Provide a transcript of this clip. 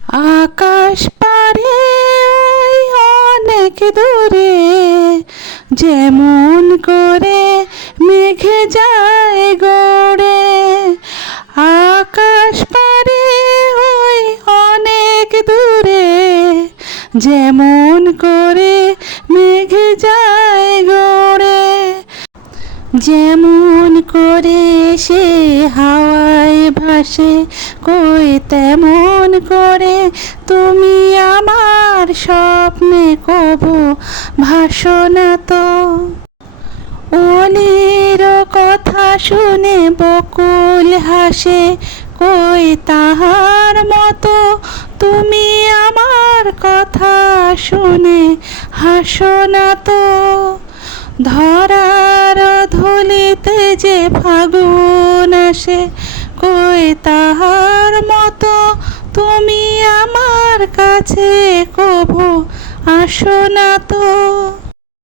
আকাশ পারে ওই অনেক দূরে, যেমন করে মেঘে যায় গড়ে। আকাশ পারে ওই অনেক দূরে, যেমন করে মেঘে যায় গড়ে। যেমন করে সে হাওয়ায় ভাসে, কই তেমন করে তুমি আমার স্বপ্নে কবু ভাসো না তো। অলির কথা শুনে বকুল হাসে, কই তাহার মতো তুমি আমার কথা শুনে হাসো না তো। ধরার ধুলিতে যে ফাগুন আসে, কই তাহার মতো তুমি আমার কাছে কভু আসো না তো।